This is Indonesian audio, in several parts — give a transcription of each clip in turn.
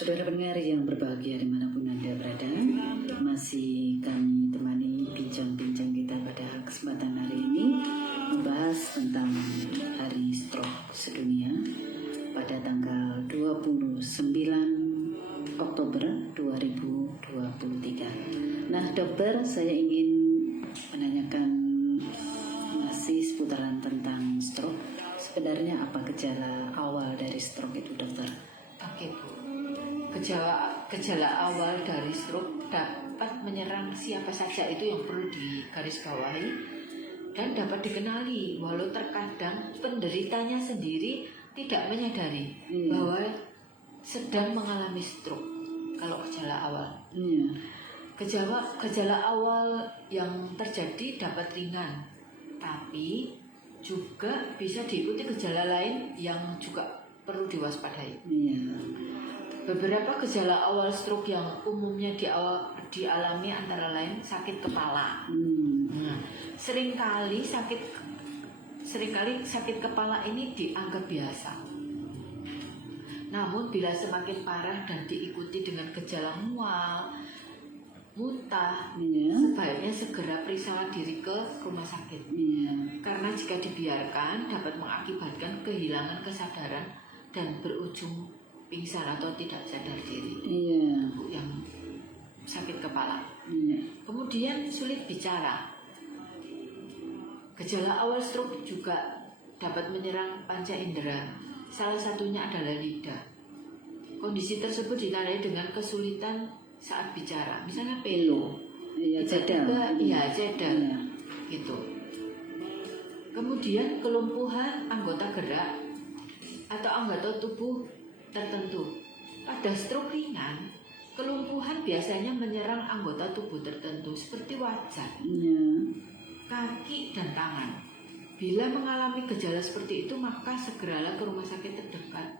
Saudara pendengar yang berbahagia dimanapun Anda berada, masih kami temani bincang-bincang kita pada kesempatan hari ini membahas tentang Hari Stroke Sedunia pada tanggal 29 Oktober 2023. Nah dokter, saya ingin menanyakan masih seputaran tentang stroke. Sebenarnya apa gejala awal dari stroke itu dokter? Oke Bu, gejala awal dari stroke dapat menyerang siapa saja, itu yang perlu digarisbawahi dan dapat dikenali walau terkadang penderitanya sendiri tidak menyadari bahwa sedang mengalami stroke. Kalau gejala awal, gejala awal yang terjadi dapat ringan, tapi juga bisa diikuti gejala lain yang juga perlu diwaspadai. Beberapa gejala awal stroke yang umumnya dialami antara lain sakit kepala. Seringkali sakit kepala ini dianggap biasa. Namun bila semakin parah dan diikuti dengan gejala mual, muntah, sebaiknya segera periksalah diri ke rumah sakit. Karena jika dibiarkan dapat mengakibatkan kehilangan kesadaran dan berujung pingsan atau tidak sadar diri. Yang sakit kepala. Kemudian sulit bicara. Gejala awal stroke juga dapat menyerang panca indera. Salah satunya adalah lidah. Kondisi tersebut ditandai dengan kesulitan saat bicara, misalnya pelo, cedal, gitu. Kemudian kelumpuhan anggota gerak atau anggota tubuh tertentu. Pada stroke ringan, kelumpuhan biasanya menyerang anggota tubuh tertentu seperti wajah, kaki dan tangan. Bila mengalami gejala seperti itu, maka segeralah ke rumah sakit terdekat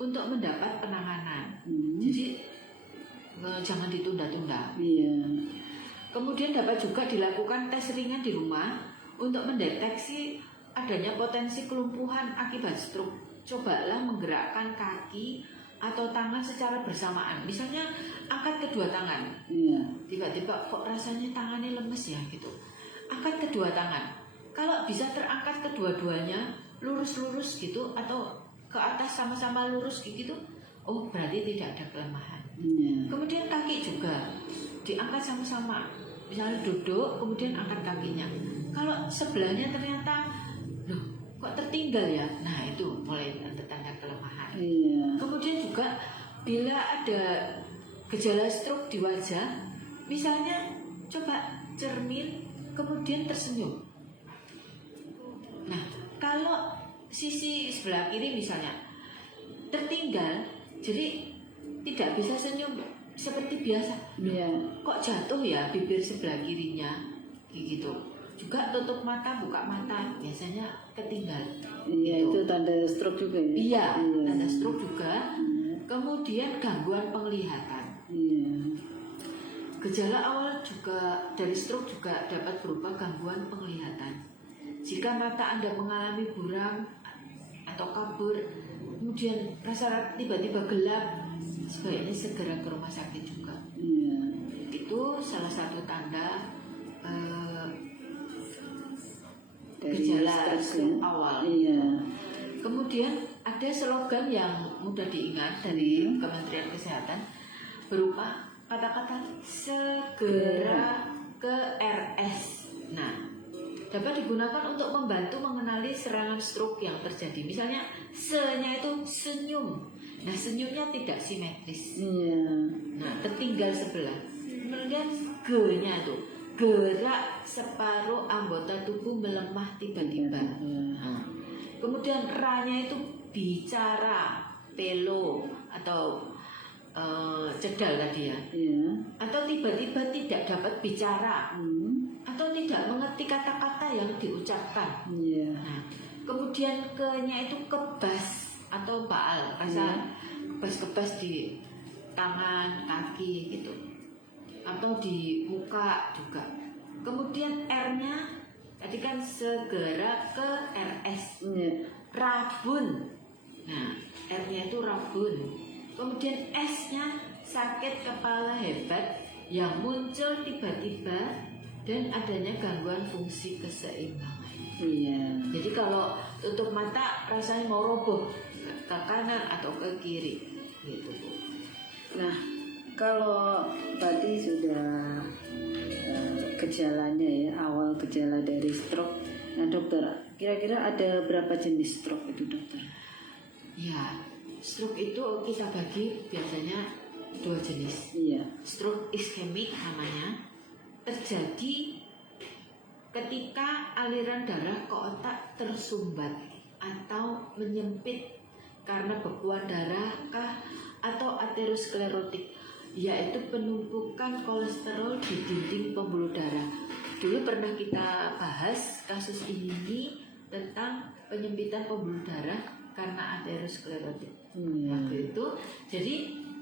untuk mendapat penanganan. Jadi jangan ditunda-tunda. Kemudian dapat juga dilakukan tes ringan di rumah untuk mendeteksi adanya potensi kelumpuhan akibat stroke. Cobalah menggerakkan kaki atau tangan secara bersamaan. Misalnya angkat kedua tangan. Tiba-tiba kok rasanya tangannya lemes ya gitu. Angkat kedua tangan. Kalau bisa terangkat kedua-duanya lurus-lurus gitu atau ke atas sama-sama lurus gitu, oh berarti tidak ada kelemahan. Kemudian kaki juga diangkat sama-sama. Misalnya duduk, kemudian angkat kakinya. Kalau sebelahnya ternyata, loh kok tertinggal ya? Nah itu mulai tanda kelemahan. Kemudian juga bila ada gejala stroke di wajah, misalnya coba cermin, kemudian tersenyum. Nah kalau sisi sebelah kiri misalnya tertinggal, jadi tidak bisa senyum seperti biasa. Kok jatuh ya bibir sebelah kirinya, gitu. Juga tutup mata, buka mata, biasanya ketinggal. Itu tanda stroke juga ya? Tanda stroke juga. Kemudian gangguan penglihatan. Gejala awal juga dari stroke juga dapat berupa gangguan penglihatan. Jika mata Anda mengalami buram atau kabur, kemudian rasa tiba-tiba gelap, sebaiknya segera ke rumah sakit juga. Itu salah satu tanda gejala stroke awal. Kemudian ada slogan yang mudah diingat dari Kementerian Kesehatan berupa kata-kata segera ke RS. Nah, dapat digunakan untuk membantu mengenali serangan stroke yang terjadi. Misalnya se-nya itu senyum. Nah senyumnya tidak simetris. Nah tertinggal sebelah. Kemudian G-nya itu gerak separuh anggota tubuh melemah tiba-tiba. Kemudian R-nya itu bicara, pelo atau cedal tadi ya. Atau tiba-tiba tidak dapat bicara, atau tidak mengerti kata-kata yang diucapkan. Nah, kemudian K-nya itu kebas atau baal, rasa kebas-kebas di tangan, kaki gitu, atau di muka juga. Kemudian R-nya tadi kan segera ke RS, rabun. Nah, R-nya itu rabun. Kemudian S-nya sakit kepala hebat yang muncul tiba-tiba dan adanya gangguan fungsi keseimbangan. Iya. Jadi kalau tutup mata rasanya mau roboh ke kanan atau ke kiri gitu Bu. Nah, kalau tadi sudah gejalanya ya, awal gejala dari stroke. Nah dokter, kira-kira ada berapa jenis stroke itu dokter? Ya, stroke itu kita bagi biasanya 2 jenis. Iya. Stroke iskemik namanya, terjadi ketika aliran darah ke otak tersumbat atau menyempit karena bekuan darah kah atau aterosklerotik, yaitu penumpukan kolesterol di dinding pembuluh darah. Dulu pernah kita bahas kasus ini tentang penyempitan pembuluh darah karena aterosklerotik. Waktu itu, jadi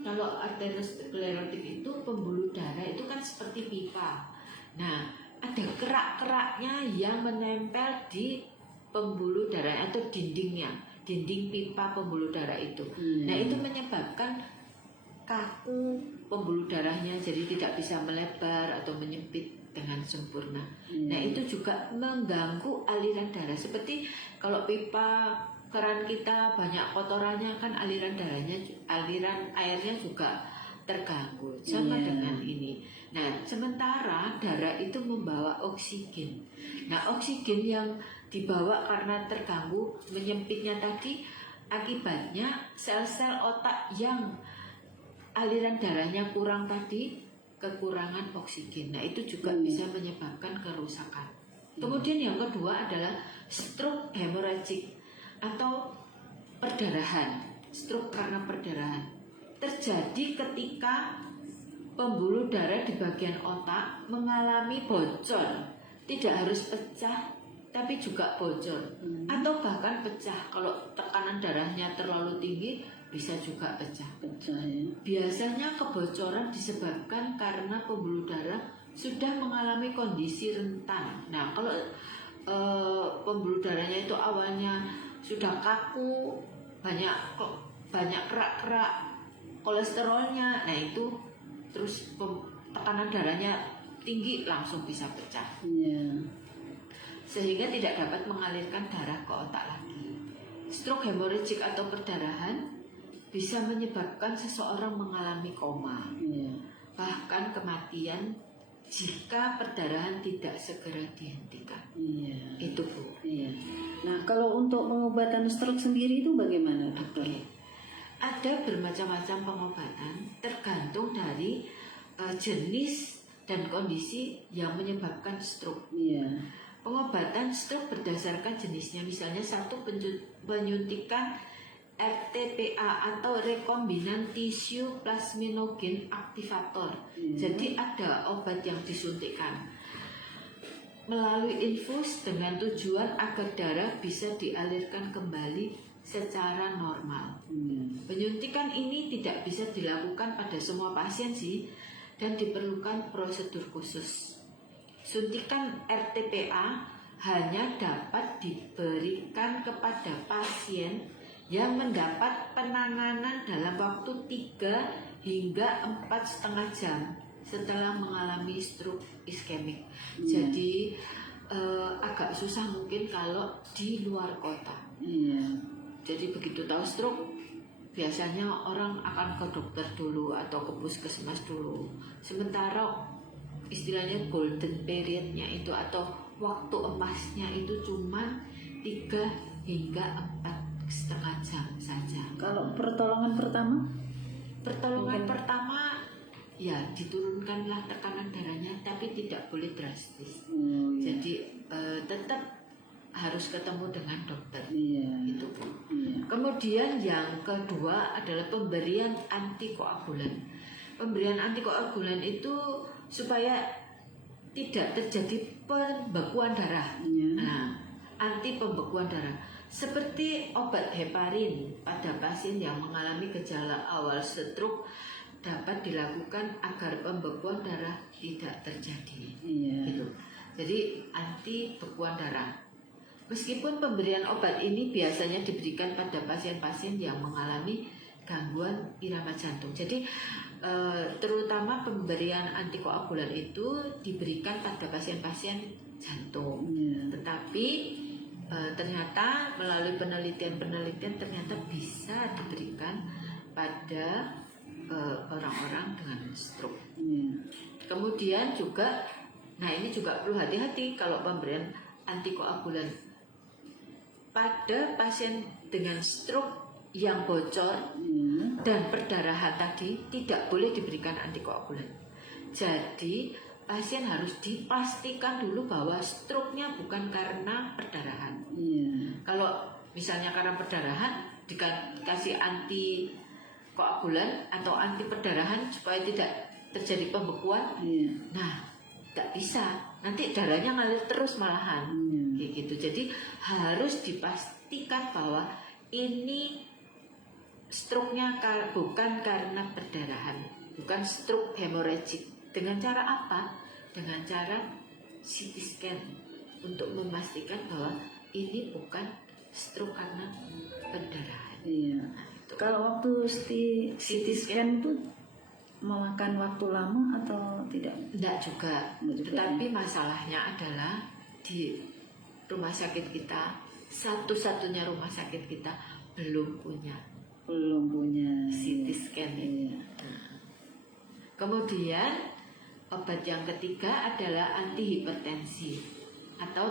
kalau aterosklerotik itu pembuluh darah itu kan seperti pipa. Nah, ada kerak-keraknya yang menempel di pembuluh darah atau dindingnya, dinding pipa pembuluh darah itu. Nah, itu menyebabkan kaku pembuluh darahnya, jadi tidak bisa melebar atau menyempit dengan sempurna. Nah, itu juga mengganggu aliran darah. Seperti kalau pipa keran kita banyak kotorannya kan aliran airnya juga terganggu. Sama dengan ini. Nah, sementara darah itu membawa oksigen. Nah, oksigen yang dibawa karena terganggu menyempitnya tadi, akibatnya sel-sel otak yang aliran darahnya kurang tadi kekurangan oksigen. Nah, itu juga bisa menyebabkan kerusakan. Kemudian yang kedua adalah stroke hemorrhagic atau perdarahan. Stroke karena perdarahan terjadi ketika pembuluh darah di bagian otak mengalami bocor, tidak harus pecah tapi juga bocor atau bahkan pecah. Kalau tekanan darahnya terlalu tinggi bisa juga pecah ya. Biasanya kebocoran disebabkan karena pembuluh darah sudah mengalami kondisi rentan. Nah, kalau pembuluh darahnya itu awalnya sudah kaku, banyak kerak-kerak kolesterolnya, nah itu terus tekanan darahnya tinggi langsung bisa pecah, sehingga tidak dapat mengalirkan darah ke otak lagi. Stroke hemorrhagic atau perdarahan bisa menyebabkan seseorang mengalami koma, bahkan kematian jika perdarahan tidak segera dihentikan. Itu Bu. Nah, kalau untuk pengobatan stroke sendiri itu bagaimana dokter? Ada bermacam-macam pengobatan tergantung dari jenis dan kondisi yang menyebabkan stroke. Pengobatan stroke berdasarkan jenisnya, misalnya satu penyuntikan RTPA atau rekombinan tissue plasminogen activator. Jadi ada obat yang disuntikkan melalui infus dengan tujuan agar darah bisa dialirkan kembali secara normal. Penyuntikan ini tidak bisa dilakukan pada semua pasien sih, dan diperlukan prosedur khusus. Suntikan RTPA hanya dapat diberikan kepada pasien yang mendapat penanganan dalam waktu 3 hingga 4,5 jam setelah mengalami stroke iskemik. Jadi agak susah mungkin kalau di luar kota. Jadi begitu tahu stroke, biasanya orang akan ke dokter dulu atau ke puskesmas dulu. Sementara istilahnya golden periodnya itu atau waktu emasnya itu cuma 3 hingga 4,5 jam saja. Kalau pertolongan pertama? Pertolongan pertama ya diturunkanlah tekanan darahnya, tapi tidak boleh drastis. Jadi tetap harus ketemu dengan dokter. Itu Bu. Kemudian yang kedua adalah pemberian antikoagulan. Pemberian antikoagulan itu supaya tidak terjadi pembekuan darah. Nah, anti pembekuan darah seperti obat heparin pada pasien yang mengalami gejala awal stroke dapat dilakukan agar pembekuan darah tidak terjadi. Gitu. Jadi anti bekuan darah. Meskipun pemberian obat ini biasanya diberikan pada pasien-pasien yang mengalami gangguan irama jantung. Jadi terutama pemberian antikoagulan itu diberikan pada pasien-pasien jantung. Tetapi ternyata melalui penelitian ternyata bisa diberikan pada orang-orang dengan stroke. Kemudian juga, nah ini juga perlu hati-hati kalau pemberian antikoagulan pada pasien dengan stroke yang bocor dan perdarahan tadi tidak boleh diberikan antikoagulan. Jadi pasien harus dipastikan dulu bahwa stroke-nya bukan karena perdarahan. Kalau misalnya karena perdarahan dikasih antikoagulan atau anti perdarahan supaya tidak terjadi pembekuan, nah tidak bisa, nanti darahnya ngalir terus malahan, kayak gitu. Jadi harus dipastikan bahwa ini stroke-nya bukan karena perdarahan, bukan stroke hemorrhagic. Dengan cara apa? Dengan cara CT scan untuk memastikan bahwa ini bukan stroke karena perdarahan. Kalau waktu CT scan itu memakan waktu lama atau tidak? Tidak juga. Tetapi masalahnya adalah di rumah sakit kita, satu-satunya rumah sakit kita belum punya CT scan. Kemudian obat yang ketiga adalah antihipertensi atau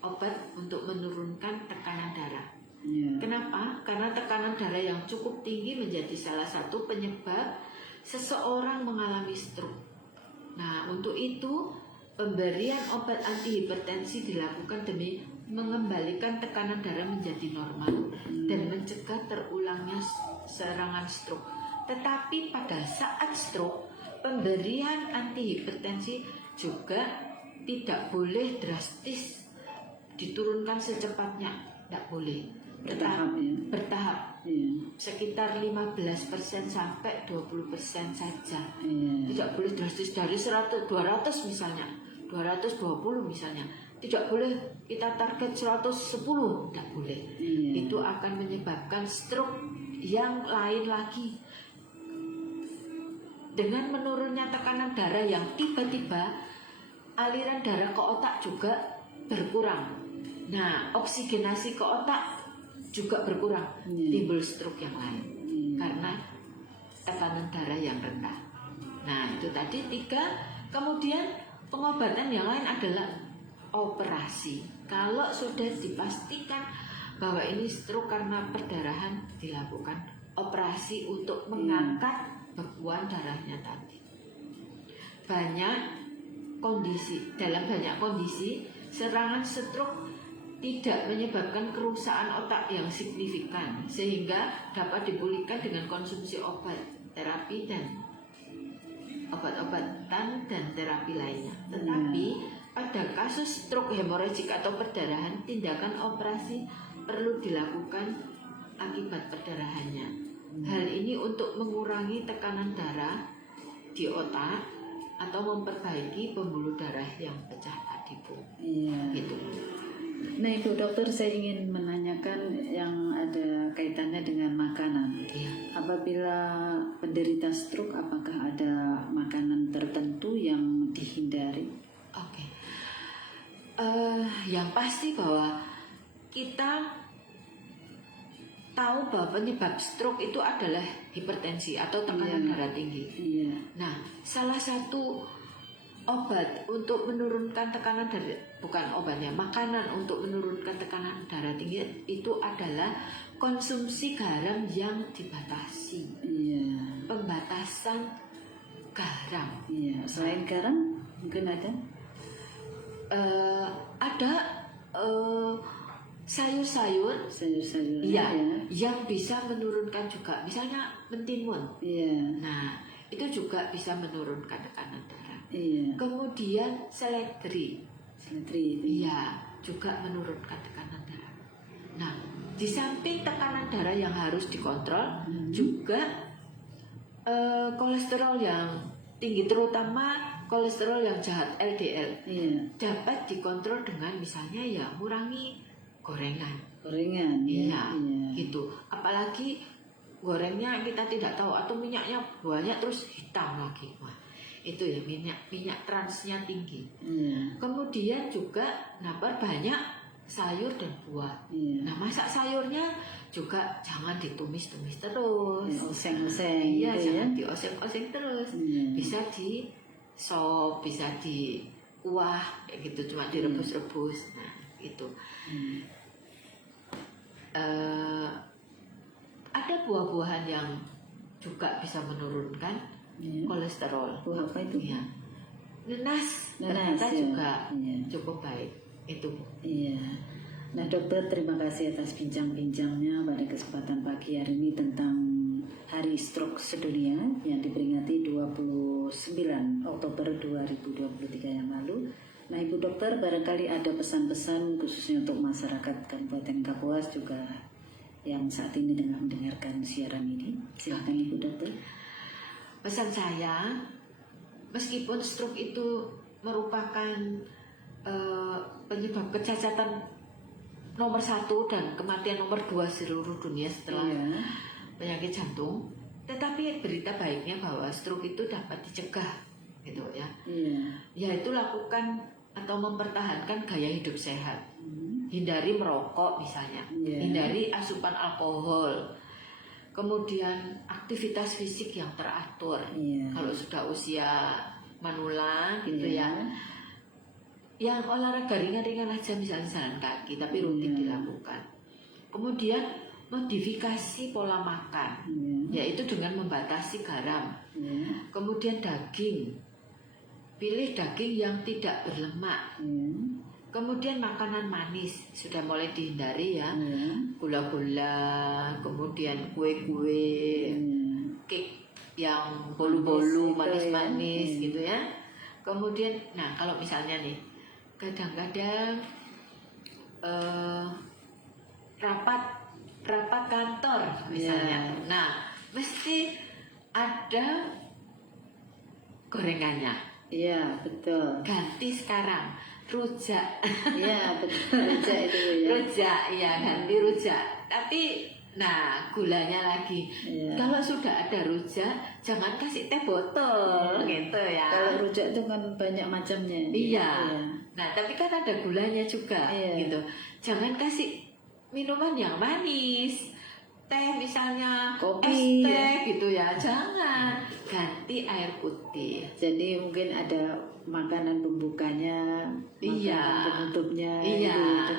obat untuk menurunkan tekanan darah. Kenapa? Karena tekanan darah yang cukup tinggi menjadi salah satu penyebab seseorang mengalami stroke. Nah, untuk itu pemberian obat antihipertensi dilakukan demi mengembalikan tekanan darah menjadi normal dan mencegah terulangnya serangan stroke. Tetapi pada saat stroke, pemberian antihipertensi juga tidak boleh drastis diturunkan secepatnya, tidak boleh. Bertahap. Sekitar 15% sampai 20% saja. Tidak boleh drastis dari 100, 200 misalnya, 220 misalnya. Tidak boleh kita target 110, tidak boleh. Itu akan menyebabkan stroke yang lain lagi. Dengan menurunnya tekanan darah yang tiba-tiba, aliran darah ke otak juga berkurang. Nah, oksigenasi ke otak juga berkurang, timbul stroke yang lain karena tekanan darah yang rendah. Nah, itu tadi 3. Kemudian pengobatan yang lain adalah operasi. Kalau sudah dipastikan bahwa ini stroke karena perdarahan, dilakukan operasi untuk mengangkat bekuan darahnya tadi. Dalam banyak kondisi serangan stroke tidak menyebabkan kerusakan otak yang signifikan sehingga dapat dipulihkan dengan konsumsi obat, terapi dan obat-obatan dan terapi lainnya. Tetapi pada kasus stroke hemorrhagic atau perdarahan, tindakan operasi perlu dilakukan akibat perdarahannya. Hal ini untuk mengurangi tekanan darah di otak atau memperbaiki pembuluh darah yang pecah tadi, Bu. Gitu. Nah, Ibu Dokter, saya ingin menanyakan yang ada kaitannya dengan makanan. Apabila penderita stroke, apakah ada makanan tertentu yang dihindari? Oke. Yang pasti bahwa kita tahu bahwa penyebab stroke itu adalah hipertensi atau tekanan darah tinggi. Nah, salah satu obat untuk menurunkan tekanan darah, bukan obatnya, makanan untuk menurunkan tekanan darah tinggi itu adalah konsumsi garam yang dibatasi. Pembatasan garam. Selain garam, mungkin ada? Ada sayur-sayur yang bisa menurunkan juga, misalnya mentimun. Nah, itu juga bisa menurunkan tekanan darah. Kemudian seledri juga menurunkan tekanan darah. Nah, di samping tekanan darah yang harus dikontrol, juga kolesterol yang tinggi, terutama kolesterol yang jahat LDL, dapat dikontrol dengan misalnya ya ngurangi gorengan. Gitu. Apalagi gorengnya kita tidak tahu atau minyaknya banyak terus hitam lagi. Wah, itu ya minyak transnya tinggi. Kemudian juga banyak sayur dan buah. Nah, masak sayurnya juga jangan ditumis-tumis terus. Oseng-oseng. Iya, gitu jangan dioseng-oseng terus. Bisa di sop, bisa di kuah kayak gitu, cuma direbus-rebus. Nah, itu. Ada buah-buahan yang juga bisa menurunkan kolesterol. Buah apa itu? Ya. Nanas ternyata ya. juga cukup baik itu. Iya. Nah dokter, terima kasih atas bincang-bincangnya pada kesempatan pagi hari ini tentang Hari Stroke Sedunia yang diperingati 29 Oktober 2023 yang lalu. Nah Ibu Dokter, barangkali ada pesan-pesan khususnya untuk masyarakat Kabupaten Kapuas juga yang saat ini tengah mendengarkan siaran ini. Silakan Ibu Dokter. Pesan saya, meskipun stroke itu merupakan penyebab kecacatan nomor 1 dan kematian nomor 2 seluruh dunia setelah penyakit jantung, tetapi berita baiknya bahwa stroke itu dapat dicegah, gitu ya. Yaitu lakukan atau mempertahankan gaya hidup sehat. Hindari merokok misalnya, hindari asupan alkohol, kemudian aktivitas fisik yang teratur. Kalau sudah usia manula gitu ya, yang olahraga ringan-ringan aja, misalnya jalan kaki tapi rutin dilakukan. Kemudian modifikasi pola makan, yaitu dengan membatasi garam. Kemudian daging, pilih daging yang tidak berlemak. Kemudian makanan manis sudah mulai dihindari ya, gula-gula, kemudian kue-kue, cake yang bolu-bolu, manis-manis gitu ya. Kemudian, nah kalau misalnya nih, kadang-kadang rapat kantor misalnya, nah mesti ada gorengannya. Iya betul. Ganti sekarang rujak. Iya betul, rujak itu ya. Rujak, ya ganti rujak. Tapi, nah gulanya lagi. Kalau sudah ada rujak, jangan kasih teh botol, gitu ya. Kalau rujak itu kan banyak macamnya. Iya. Nah tapi kan ada gulanya juga, gitu. Jangan kasih minuman yang manis. Teh misalnya, kopi, es teh gitu ya, jangan. Ganti air putih. Jadi mungkin ada makanan pembukanya, makanan penutupnya,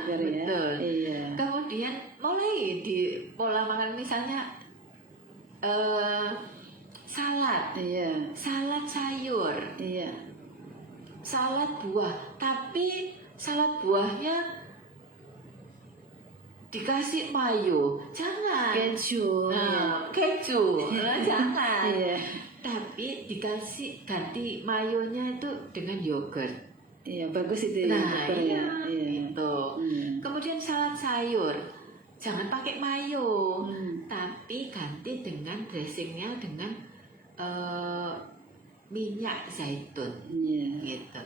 betul. Ya. Kemudian mulai di pola makan misalnya salad, salad sayur, salad buah, tapi salad buahnya dikasih mayo, jangan. Keju, jangan. Tapi dikasih ganti mayonya itu dengan yogurt. Iya, bagus itu. Nah, itu. Kemudian salad sayur, jangan pakai mayo, tapi ganti dengan dressingnya dengan minyak zaitun, gitu.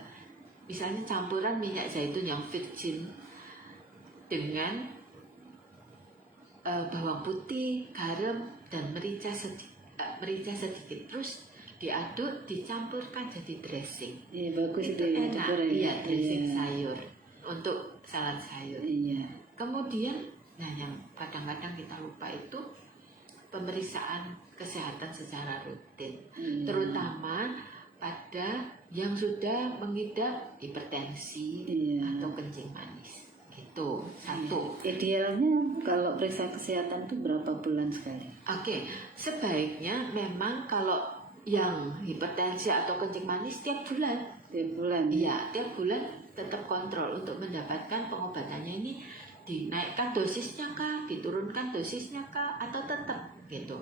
Misalnya campuran minyak zaitun yang virgin dengan bawang putih, garam dan merica sedikit, terus diaduk, dicampurkan jadi dressing. Iya, bagus itu enak. Iya, dressing sayur untuk salad sayur. Kemudian, nah yang kadang-kadang kita lupa itu pemeriksaan kesehatan secara rutin, terutama pada yang sudah mengidap hipertensi atau kencing manis. Itu satu. Idealnya kalau periksa kesehatan itu berapa bulan sekali? Oke, sebaiknya memang kalau yang hipertensi atau kencing manis tiap bulan. Tiap bulan? Iya, tiap bulan tetap kontrol untuk mendapatkan pengobatannya ini, dinaikkan dosisnya kah, diturunkan dosisnya kah, atau tetap gitu.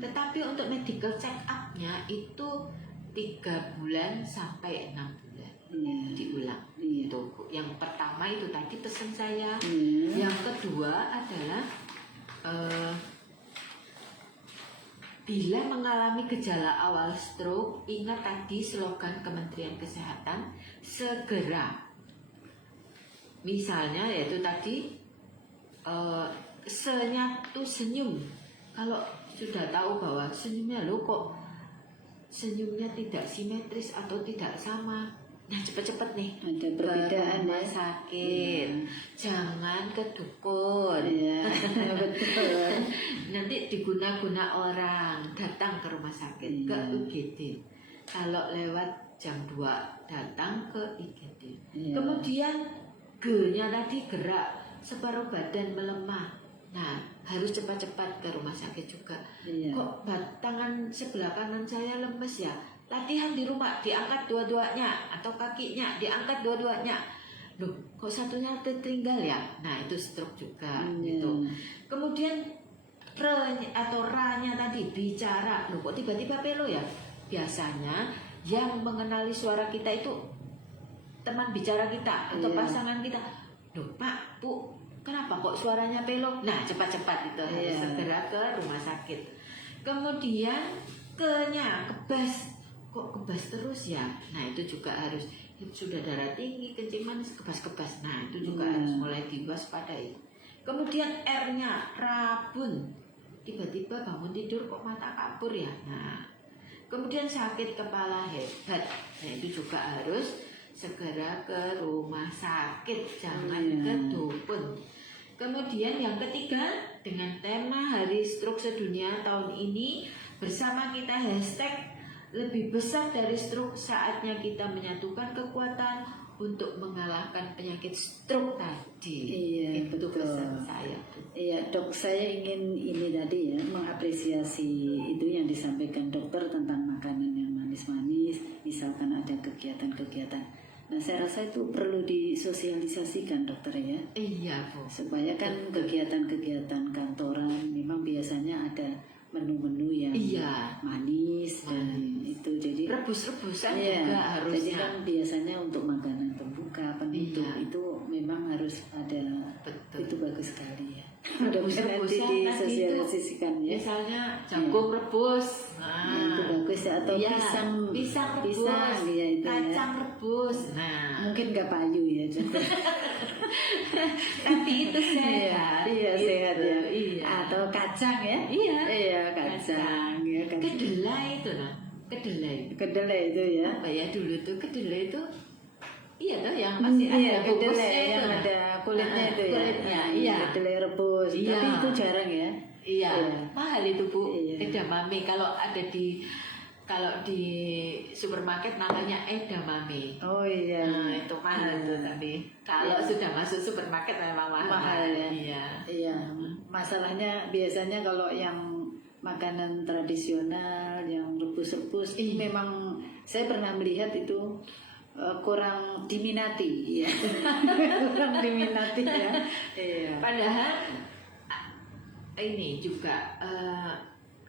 Tetapi untuk medical check up-nya itu 3 bulan sampai 6 bulan diulang. Itu yang pertama itu tadi pesan saya. Yang kedua adalah bila mengalami gejala awal stroke, ingat tadi slogan Kementerian Kesehatan, segera. Misalnya yaitu tadi senyatu senyum. Kalau sudah tahu bahwa senyumnya lo kok senyumnya tidak simetris atau tidak sama, nah cepet-cepet nih Ada ke perbedaan rumah ya. sakit, jangan ke dukun. Iya, betul. Nanti diguna-guna orang, datang ke rumah sakit, ke Iya. UGD. Kalau lewat jam 2 datang ke IGD. Iya. Kemudian G-nya tadi gerak, separuh badan melemah. Nah, harus cepat-cepat ke rumah sakit juga. Iya. Kok tangan sebelah kanan saya lemes ya? Latihan di rumah, diangkat dua-duanya, atau kakinya diangkat dua-duanya. Loh, kok satunya tertinggal ya? Nah, itu stroke juga Iya. gitu. Kemudian atau ra-nya tadi bicara. Loh, kok tiba-tiba pelo ya? Biasanya yang mengenali suara kita itu teman bicara kita atau Iya. pasangan kita. Loh, Pak, Bu, kenapa kok suaranya pelo? Nah, cepat-cepat itu harus Iya. segera ke rumah sakit. Kemudian ke-nya kebas. Kok kebas terus ya? Nah, itu juga harus sudah darah tinggi, kencing manis, kebas-kebas. Nah, itu juga Iya. harus mulai diwaspadai. Kemudian R-nya rabun. Tiba-tiba bangun tidur kok mata kabur ya. Nah, kemudian sakit kepala hebat. Nah, itu juga harus segera ke rumah sakit, jangan Iya. ke dukun. Kemudian yang ketiga, dengan tema Hari Stroke Sedunia tahun ini, bersama kita hashtag lebih besar dari stroke, saatnya kita menyatukan kekuatan untuk mengalahkan penyakit stroke tadi. Iya, Itu betul. pesan saya. Iya, Dok, saya ingin ini tadi ya, mengapresiasi itu yang disampaikan dokter tentang makanan yang manis-manis, misalkan ada kegiatan-kegiatan. Nah, saya rasa itu perlu disosialisasikan, dokter ya, Iya, Bu. supaya kan kegiatan-kegiatan kantoran memang biasanya ada menu-menu yang Iya. manis dan itu, jadi Rebus-rebusan iya, juga jadi harusnya. kan biasanya untuk makanan pembuka, penutup Iya. itu memang harus ada. Betul. Itu bagus sekali ya. Mudah-mudahan nanti Rebus-rebusan tadi disosialisasikan ya. Misalnya jagung rebus. Nah, itu bagus ya, atau iya, pisang rebus, ya itu kacang ya. rebus. Nah, Mungkin nggak payu ya. tapi itu sehat. Iya, Gitu. sehat ya. Iya. Atau kacang ya. Iya. Iya, kacang ya, kacang. Kedelai itu nah, kedelai. Kedelai itu ya. Apa ya dulu tuh kedelai itu? Iya tuh yang masih Iya, ada bungkusnya kedelai itu, yang nah. ada kulitnya itu ya. Kulitnya, iya. Kedelai rebus. Iya. Tapi itu jarang ya. Iya, Iya. mahal itu Bu. Iya. Edamame kalau di supermarket namanya edamame. Oh iya. Nah, itu mahal Iya. tuh tapi kalau Iya. sudah masuk supermarket memang mahal. Mahal ya. Iya. Iya, masalahnya biasanya kalau yang makanan tradisional, yang rebus-rebus, Iya. memang saya pernah melihat itu kurang diminati, ya. Kurang diminati ya. Iya. Padahal ini juga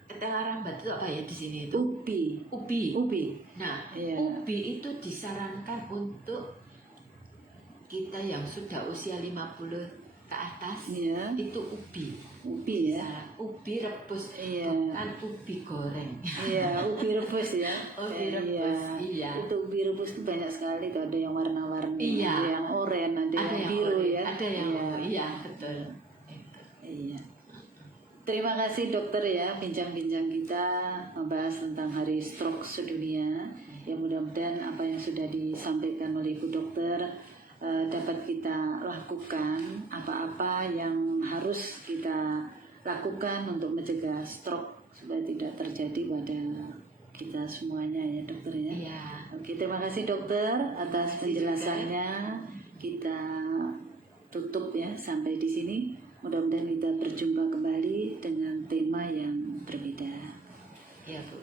ketela rambat itu apa ya di sini itu? Ubi, Ubi. Nah, Iya. ubi itu disarankan untuk kita yang sudah usia 50 ke atas. Iya. Itu ubi. Ubi ya. Bisa ubi rebus, Iya. bukan ubi goreng. Iya, ubi rebus ya. Ubi rebus, iya. Itu ubi rebus itu banyak sekali. Tuh, ada yang warna-warni, Iya. ada yang oranye, ada yang biru oranye, ya. ada yang Iya. iya betul. Iya. Terima kasih dokter ya, bincang-bincang kita membahas tentang Hari Stroke Sedunia. Ya, mudah-mudahan apa yang sudah disampaikan oleh Ibu Dokter dapat kita lakukan, apa-apa yang harus kita lakukan untuk mencegah stroke supaya tidak terjadi pada kita semuanya ya dokter ya. Iya. Oke, terima kasih dokter atas penjelasannya. Kita tutup ya sampai di sini. Mudah-mudahan kita berjumpa kembali dengan tema yang berbeda. Iya Bu.